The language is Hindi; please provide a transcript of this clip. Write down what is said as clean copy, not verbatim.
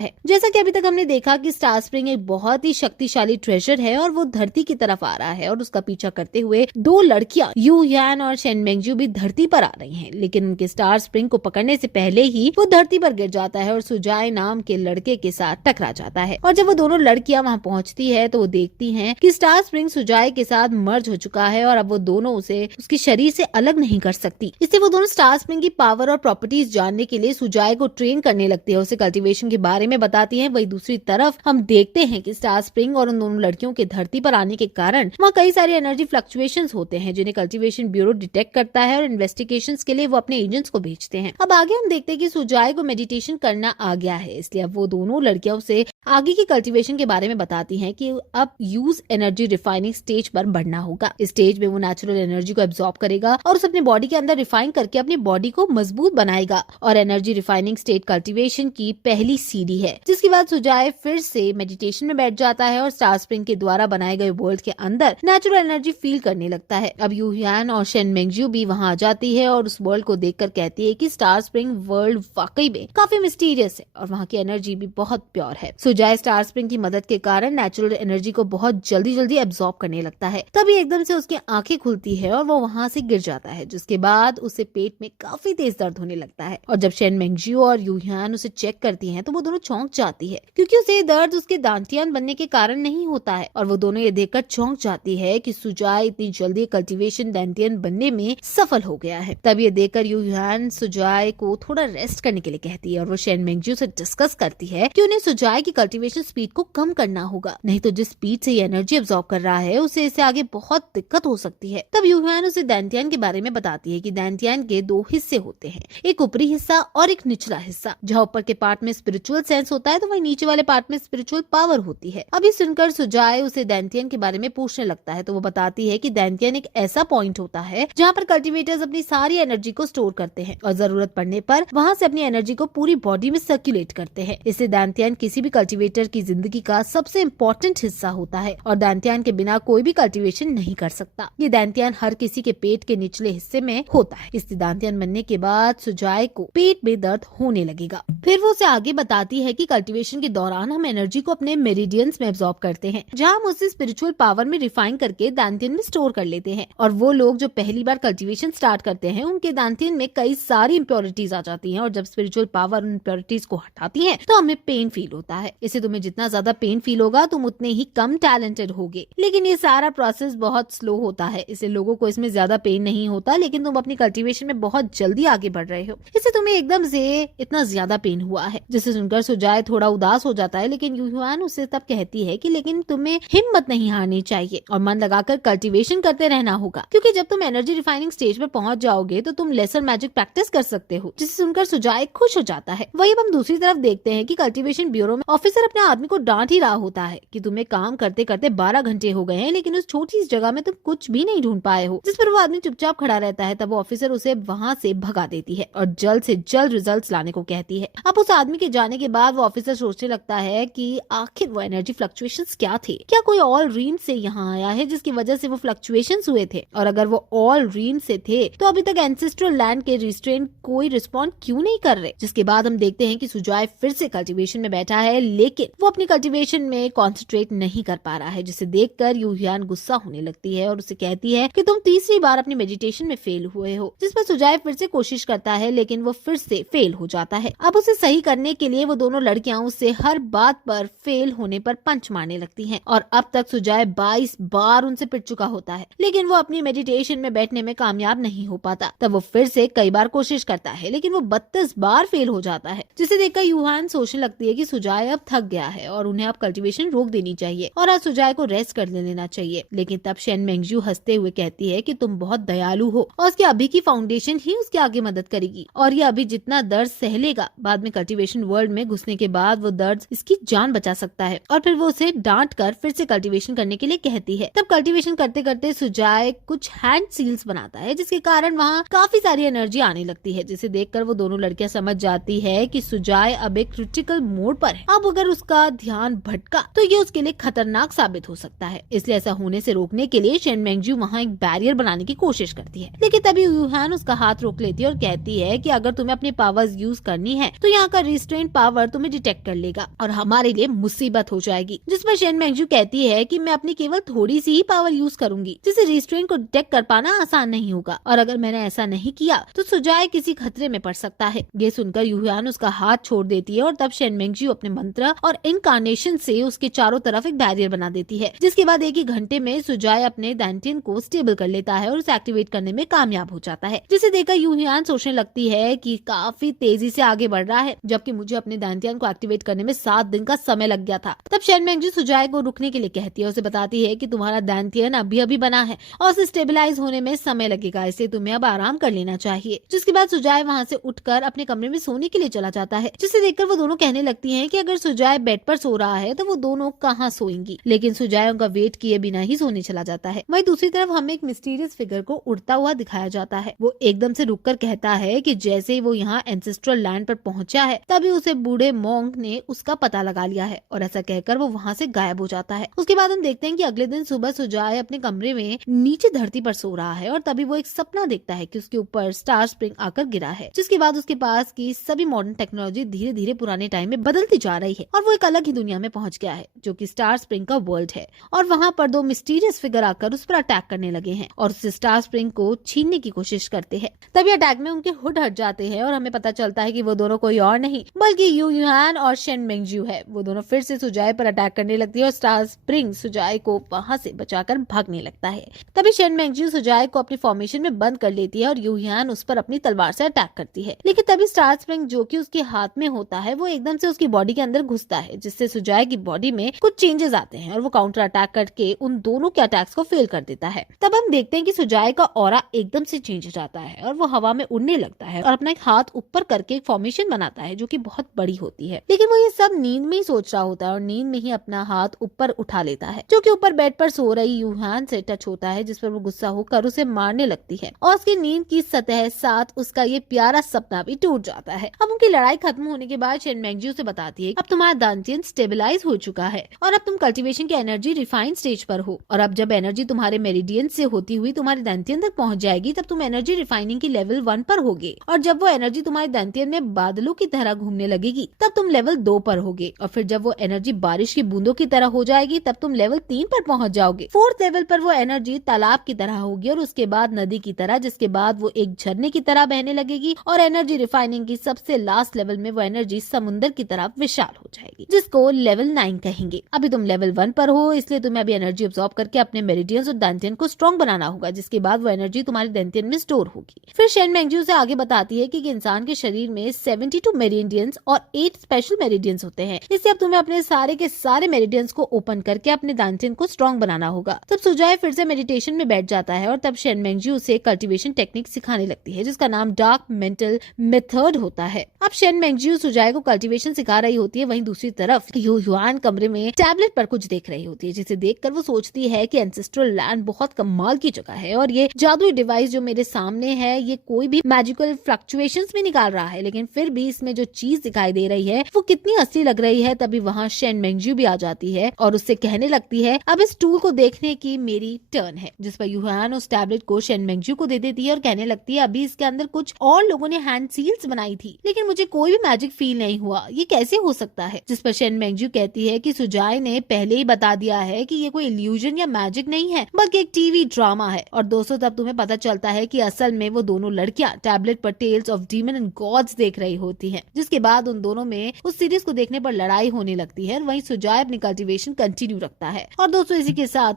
है। जैसा कि अभी तक हमने देखा कि स्टार स्प्रिंग एक बहुत ही शक्तिशाली ट्रेजर है और वो धरती की तरफ आ रहा है और उसका पीछा करते हुए दो लड़कियां यू यान और शेन मेंगजू भी धरती पर आ रही हैं, लेकिन उनके स्टार स्प्रिंग को पकड़ने से पहले ही वो धरती पर गिर जाता है और सुजाय नाम के लड़के के साथ टकरा जाता है। और जब वो दोनों लड़कियां वहां पहुंचती है तो वो देखती हैं कि स्टार स्प्रिंग सुजाय के साथ मर्ज हो चुका है और अब वो दोनों उसे उसके शरीर से अलग नहीं कर सकती। इससे वो दोनों स्टार स्प्रिंग की पावर और प्रॉपर्टीज जानने के लिए सुजाय को ट्रेन करने लगती है, उसे कल्टीवेशन के बारे में बताती है। वही दूसरी तरफ हम देखते हैं कि स्टार स्प्रिंग और उन दोनों लड़कियों के धरती पर आने के कारण वहाँ कई सारे एनर्जी फ्लक्चुएशंस होते हैं जिन्हें कल्टीवेशन ब्यूरो डिटेक्ट करता है और इन्वेस्टिगेशंस के लिए वो अपने एजेंट्स को भेजते हैं। अब आगे हम देखते हैं कि सुजाय को मेडिटेशन करना आ गया है, इसलिए अब वो दोनों लड़कियां उसे आगे की कल्टीवेशन के बारे में बताती हैं कि अब यूज एनर्जी रिफाइनिंग स्टेज पर बढ़ना होगा। इस स्टेज में वो नेचुरल एनर्जी को एब्जॉर्ब करेगा और उसे अपने बॉडी के अंदर रिफाइन करके अपनी बॉडी को मजबूत बनाएगा। और एनर्जी रिफाइनिंग स्टेट कल्टीवेशन की पहली सीढ़ी है, जिसके बाद सुजाय फिर से मेडिटेशन में बैठ जाता है और स्टार स्प्रिंग के द्वारा बनाए गए वर्ल्ड के अंदर नेचुरल एनर्जी फील करने लगता है। अब यू यान और शेन मेंगजू भी वहां आ जाती है और उस वर्ल्ड को देखकर कहती है कि स्टार स्प्रिंग वर्ल्ड वाकई में काफी मिस्टीरियस है और वहाँ की एनर्जी भी बहुत प्योर है। सुजाय स्टार स्प्रिंग की मदद के कारण नेचुरल एनर्जी को बहुत जल्दी जल्दी एब्जॉर्ब करने लगता है। तभी एकदम से उसकी आंखें खुलती है और वो वहाँ से गिर जाता है, जिसके बाद उसे पेट में काफी तेज दर्द होने लगता है। और जब शेन मेंगजू और यू यान उसे चेक करती हैं तो वो दोनों चौंक जाती है, क्योंकि उसे दर्द उसके दांतियान बनने के कारण नहीं होता है। और वो दोनों ये देखकर चौंक जाती है कि सुजाय इतनी जल्दी कल्टीवेशन दांतियान बनने में सफल हो गया है। तब ये देखकर यू यान सुजाय को थोड़ा रेस्ट करने के लिए कहती है और वो शेन मेंगजू से डिस्कस करती है कि उन्हें सुजाय की कल्टीवेशन स्पीड को कम करना होगा, नहीं तो जिस स्पीड से ये एनर्जी एब्जॉर्ब कर रहा है उसे इससे आगे बहुत दिक्कत हो सकती है। तब यू यान उसे दांतियान के बारे में बताती है कि दांतियान के दो हिस्से होते हैं, एक ऊपरी हिस्सा और एक निचला हिस्सा। जहाँ ऊपर के पार्ट में स्पिरिचुअल सेंस होता है तो वही नीचे वाले पार्ट में स्पिरिचुअल पावर होती है। अभी सुनकर सुजाय उसे दांतियान के बारे में पूछने लगता है तो वो बताती है कि दांतियान एक ऐसा पॉइंट होता है जहाँ पर कल्टीवेटर्स अपनी सारी एनर्जी को स्टोर करते हैं और जरूरत पड़ने पर वहाँ से अपनी एनर्जी को पूरी बॉडी में सर्कुलेट करते हैं। इससे दांतियान किसी भी कल्टीवेटर की जिंदगी का सबसे इम्पोर्टेंट हिस्सा होता है और दांतियान के बिना कोई भी कल्टीवेशन नहीं कर सकता। ये दांतियान हर किसी के पेट के निचले हिस्से में होता है। इससे दांतियान बनने के बाद सुजाय को पेट में दर्द होने लगेगा। फिर वो उसे आगे बताती है कि कल्टीवेशन के दौरान हम एनर्जी को अपने मेरिडियंस में एब्जॉर्ब करते हैं, जहाँ हम उसे स्पिरिचुअल पावर में रिफाइन करके दांतियन में स्टोर कर लेते हैं। और वो लोग जो पहली बार कल्टीवेशन स्टार्ट करते हैं उनके दांतियन में कई सारी इम्प्योरिटीज आ जाती हैं और जब स्पिरिचुअल पावर उन इम्प्योरिटीज को हटाती है तो हमें पेन फील होता है। इससे तुम्हें जितना ज्यादा पेन फील होगा तुम उतने ही कम टैलेंटेड होगे। लेकिन ये सारा प्रोसेस बहुत स्लो होता है, इससे लोगों को इसमें ज्यादा पेन नहीं होता, लेकिन तुम अपनी कल्टीवेशन में बहुत जल्दी आगे बढ़ रहे हो, इससे तुम्हें एकदम से इतना ज्यादा पेन हुआ है। जिसे सुनकर सुजाय थोड़ा उदास हो जाता है, लेकिन यू यान उससे तब कहती है कि लेकिन तुम्हें हिम्मत नहीं हारनी चाहिए और मन लगाकर कल्टीवेशन करते रहना होगा, क्योंकि जब तुम एनर्जी रिफाइनिंग स्टेज पर पहुंच जाओगे तो तुम लेसर मैजिक प्रैक्टिस कर सकते हो। जिसे सुनकर सुजाय खुश हो जाता है। वही अब हम दूसरी तरफ देखते हैं कि कल्टीवेशन ब्यूरो में ऑफिसर अपने आदमी को डांट ही रहा होता है कि तुम्हें काम करते करते 12 घंटे हो गए हैं, लेकिन उस छोटी सी जगह में तुम कुछ भी नहीं ढूंढ पाए हो। जिस पर वो आदमी चुपचाप खड़ा रहता है। तब वो ऑफिसर उसे वहाँ से भगा देती है और जल्द से जल्द रिजल्ट्स लाने को कहती है। अब उस आदमी के जाने के बाद वो ऑफिसर सोचने लगता है कि आखिर वो एनर्जी फ्लक्चुएशंस क्या थे, क्या कोई ऑल ड्रीम से यहाँ आया है जिसकी वजह से वो फ्लक्चुएशंस हुए थे, और अगर वो ऑल ड्रीम से थे तो अभी तक एंसेस्ट्रल लैंड के रिस्ट्रेंट कोई रिस्पॉन्ड क्यों नहीं कर रहे। जिसके बाद हम देखते हैं कि सुजाय फिर से कल्टीवेशन में बैठा है, लेकिन वो अपनी कल्टीवेशन में कॉन्सेंट्रेट नहीं कर पा रहा है, जिसे देखकर यू यान गुस्सा होने लगती है और उसे कहती है कि तुम तीसरी बार अपनी मेडिटेशन में फेल हुए हो। जिस पर सुजाय फिर से कोशिश करता है, लेकिन वो फिर से फेल हो जाता है। अब उसे सही करने के लिए वो दोनों लड़कियां उससे हर बात पर फेल होने पर पंच मारने लगती हैं और अब तक सुजाय 22 बार उनसे पिट चुका होता है, लेकिन वो अपनी मेडिटेशन में बैठने में कामयाब नहीं हो पाता। तब वो फिर से कई बार कोशिश करता है, लेकिन वो 32 बार फेल हो जाता है, जिसे देखकर यू यान सोचने लगती है कि सुजाय अब थक गया है और उन्हें अब कल्टीवेशन रोक देनी चाहिए और आज सुजाय को रेस्ट कर लेना चाहिए। लेकिन तब शेन मेंगजू हंसते हुए कहती है कि तुम बहुत दयालु हो और उसके अभी की फाउंडेशन ही उसके आगे मदद करेगी, और ये अभी जितना दर्द सह लेगा बाद में कल्टीवेशन वर्ल्ड में घुसने के बाद वो दर्द इसकी जान बचा सकता है। और फिर वो उसे डांट कर फिर से कल्टीवेशन करने के लिए कहती है। तब कल्टीवेशन करते करते सुजाय कुछ हैंड सील्स बनाता है, जिसके कारण वहाँ काफी सारी एनर्जी आने लगती है, जिसे देखकर वो दोनों लड़कियां समझ जाती है कि सुजाय अब एक क्रिटिकल मोड पर है। अब वो अगर उसका ध्यान भटका तो ये उसके लिए खतरनाक साबित हो सकता है। इसलिए ऐसा होने से रोकने के लिए शेन मेंगजू वहाँ एक बैरियर बनाने की कोशिश करती है, लेकिन तभी यूहान उसका हाथ रोक लेती है और कहती है कि अगर तुम्हें अपनी पावर्स यूज करनी है तो यहाँ का रिस्ट्रेंट पावर तुम्हें डिटेक्ट कर लेगा और हमारे लिए मुसीबत हो जाएगी। जिस पर शेन मेंगजू कहती है कि मैं अपनी केवल थोड़ी सी ही पावर यूज करूंगी, जिससे रिस्ट्रेंट को डिटेक्ट कर पाना आसान नहीं होगा, और अगर मैंने ऐसा नहीं किया तो सुजाए किसी खतरे में पड़ सकता है। ये सुनकर यूहान उसका हाथ छोड़ देती है और तब शेन मेंगजू अपने मंत्र और इनकार्नेशन से उसके चारों तरफ एक बैरियर बना देती है, जिसके बाद एक ही घंटे में सुजाए अपने दांटियन को स्टेबल कर लेता है और उसे एक्टिवेट करने में कामयाब हो जाता है। जिसे देखकर यूहान सोचने लगती है कि काफी तेजी से आगे बढ़ रहा है, जबकि मुझे अपने दांटियन को एक्टिवेट करने में 7 दिन का समय लग गया था। तब शेन मेंगजू सुजाए को रुकने के लिए कहती है, उसे बताती है कि तुम्हारा दांटियन अभी अभी बना है और उसे स्टेबलाइज होने में समय लगेगा, इसलिए तुम्हें अब आराम कर लेना चाहिए। जिसके बाद सुजाए वहाँ से उठकर अपने कमरे में सोने के लिए चला जाता है, जिसे देखकर वो दोनों कहने लगती हैं कि अगर सुजाए बेड पर सो रहा है तो वो दोनों कहाँ सोएंगी, लेकिन सुजाए उनका वेट किए बिना ही सोने चला जाता है। वहीं दूसरी तरफ हमें एक मिस्टीरियस फिगर को उड़ता हुआ दिखाया जाता है। वो एकदम से रुककर कहता है कि जैसे ही वो यहाँ एंसेस्ट्रल लैंड पर पहुंचा है तभी उसे बूढ़े मॉन्क ने उसका पता लगा लिया है, और ऐसा कहकर वो वहाँ से गायब हो जाता है। उसके बाद हम देखते हैं कि अगले दिन सुबह सुजाए अपने कमरे में नीचे धरती पर सो रहा है और तभी वो एक सपना देखता है कि उसके ऊपर स्टार स्प्रिंग आकर गिरा है, जिसके बाद उसके पास की सभी मॉडर्न टेक्नोलॉजी धीरे धीरे पुराने टाइम में बदलती जा रही है और वो एक अलग ही दुनिया में पहुंच गया है जो कि स्टार स्प्रिंग का वर्ल्ड है। और वहाँ पर 2 मिस्टीरियस फिगर आकर उस पर अटैक करने लगे हैं और उस स्टार स्प्रिंग को छीनने की कोशिश करते हैं। तभी अटैक में उनके हुड हट जाते हैं और हमें पता चलता है कि वो दोनों कोई और नहीं बल्कि यूहान और शेन मेंगजू है। वो दोनों फिर से सुजाए पर अटैक करने लगती है और स्टार स्प्रिंग सुजाए को वहाँ से बचाकर भागने लगता है। तभी शेन मेंगजू सुजाए को अपनी फॉर्मेशन में बंद कर लेती है और यूहान उस पर अपनी तलवार से अटैक करती है, लेकिन तभी स्टार स्प्रिंग जो कि उसके हाथ में होता है वो एकदम से उसकी बॉडी के अंदर घुसता है, जिससे सुजाए की बॉडी में कुछ चेंजेस आते हैं और वो काउंटर अटैक करके उन दोनों के अटैक्स को फेल कर देता है। तब हम देखते हैं कि सुजाए का ऑरा एकदम से चेंज हो जाता है और वो हवा में उड़ने लगता है और अपना एक हाथ ऊपर करके एक फॉर्मेशन बनाता है जो कि बहुत बड़ी होती है, लेकिन वो ये सब नींद में ही सोच रहा होता है और नींद में ही अपना हाथ ऊपर उठा लेता है, जो कि ऊपर बेड पर सो रही यूहान से टच होता है, जिस पर वो गुस्सा होकर उसे मारने लगती है और उसकी नींद की सतह साथ उसका ये प्यारा सपना भी टूट जाता है। अब उनकी लड़ाई खत्म होने के बाद शेन मेंगजू से बताती है अब तुम्हारा दांटियन स्टेबलाइज हो चुका है और अब तुम कल्टीवेशन की एनर्जी रिफाइन स्टेज पर हो, और अब जब एनर्जी तुम्हारे मेरिडियन से होती हुई तुम्हारे दांटियन तक पहुंच जाएगी तब तुम एनर्जी रिफाइनिंग की लेवल 1 पर होगे, और जब वो एनर्जी तुम्हारे दांटियन में बादलों की तरह घूमने लगेगी तब तुम लेवल 2 पर होगे, और फिर जब वो एनर्जी बारिश की बूंदों की तरह हो जाएगी तब तुम लेवल 3 पर पहुंच जाओगे। 4th लेवल पर वो एनर्जी तालाब की तरह होगी और उसके बाद नदी की तरह, जिसके बाद वो एक झरने की तरह बहने लगेगी, और एनर्जी रिफाइनिंग की सबसे लास्ट लेवल में वो एनर्जी समुद्र की तरह विशाल हो जाएगी, जिसको लेवल 9 कहेंगे। अभी तुम लेवल 1 पर हो, इसलिए तुम्हें अभी एनर्जी अब्सॉर्ब करके अपने मेरिडियंस और दांटियन को स्ट्रॉन्ग बनाना होगा, जिसके बाद वो एनर्जी तुम्हारे दांटियन में स्टोर होगी। फिर शेन मेंगजू से आगे बताती है कि इंसान के शरीर में 72 मेरिडियंस और 8 स्पेशल मेरिडियंस होते हैं, इसलिए अब तुम्हें अपने सारे के सारे मेरिडियंस को ओपन करके अपने दांटियन को स्ट्रॉन्ग बनाना होगा। तब सुजाए फिर से मेडिटेशन में बैठ जाता है और तब शेन मेंगजू उसे कल्टीवेशन टेक्निक सिखाने लगती है, जिसका नाम डार्क मेंटल मेथड होता है। अब शेन मेंगजू सुजाए को कल्टीवेशन सिखा रही होती है, वहीं दूसरी तरफ यूहान कमरे में टैबलेट पर कुछ देख रही होती है, जिसे देखकर वो सोचती है कि एंसेस्ट्रल लैंड बहुत कमाल की जगह है और ये जादुई डिवाइस जो मेरे सामने है ये कोई भी मैजिकल फ्लक्चुएशंस भी निकाल रहा है, लेकिन फिर भी इसमें जो चीज दिखाई दे रही है वो कितनी असली लग रही है। तभी वहाँ शेन मेंगजू भी आ जाती है और उससे कहने लगती है अब इस टूल को देखने की मेरी टर्न है, जिस पर यूहान उस टैबलेट को शेन मेंगजू को दे देती है और कहने लगती है अभी इसके अंदर कुछ और लोगों ने हैंड सील्स बनाई थी, लेकिन मुझे कोई भी मैजिक फील नहीं हुआ, ये कैसे हो सकता है। जिस पर शेन मेंगजू कहती है कि सुजाए ने पहले ही बता दिया है कि ये कोई इल्यूजन या मैजिक नहीं है बल्कि एक टीवी ड्रामा है। और दोस्तों तब तुम्हें पता चलता है कि असल में वो दोनों लड़कियां टैबलेट पर tales of demon and gods देख रही होती हैं, जिसके बाद उन दोनों में उस सीरीज को देखने पर लड़ाई होने लगती है। वहीं सुजाए अपनी कल्टीवेशन कंटिन्यू रखता है। और दोस्तों इसी के साथ